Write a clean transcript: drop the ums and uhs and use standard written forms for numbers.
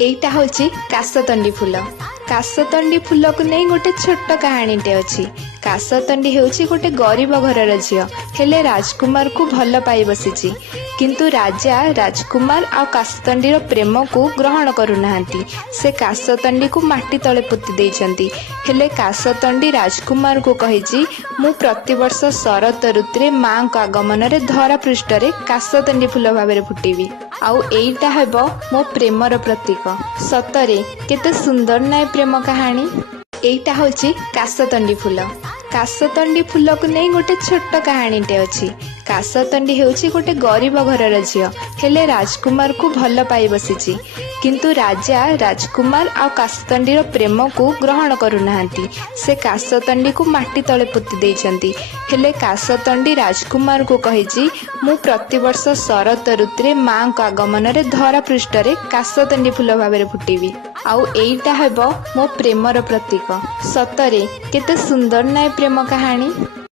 एईटा होची कासतंडी फूल। कासतंडी फूल को नहीं गोटे छोट कहानीटे अच्छी। कासतंडी हेउची गोटे गरीब घरर झियो, हेले राजकुमार को भल पाई बसीची। किंतु राजा राजकुमार आ कासतंडीर प्रेम को ग्रहण करुनाहांती। से कासतंडी को माटी तले पोती देइछंती। हेले कासतंडी राजकुमार को कहिची मु प्रतिवर्ष शरत ऋतुरे मां को आगमन रे धरा पृष्ठ रे कासतंडी फूल भाबरे फुटीबी। आउ एईटा हेबो मो प्रेमर प्रतीक। सतरे केते सुंदर नाय प्रेम कहानी। एईटा होची कासतंडी फूल। कासतंडी फूल को नहीं गोटे छोट कहानीटे अच्छी। कासतंडी हेउची गोटे गरीब घरर झियो, हेले राजकुमार को भल पाई बसीची। किंतु राजा राजकुमार आ कासतंडीर प्रेम को ग्रहण करुनाहांती। से कासतंडी को माटी तले पोती देइछंती। हेले कासतंडी राजकुमार को कहिची मु प्रतिवर्ष शरत ऋतुरे मां को आगमन रे धरा पृष्ठ रे कासतंडी फूल भाबरे फुटीबी। आउ एईटा हेबो मो प्रेमर प्रतीक। सतरे केते सुंदर नाय प्रेम कहानी।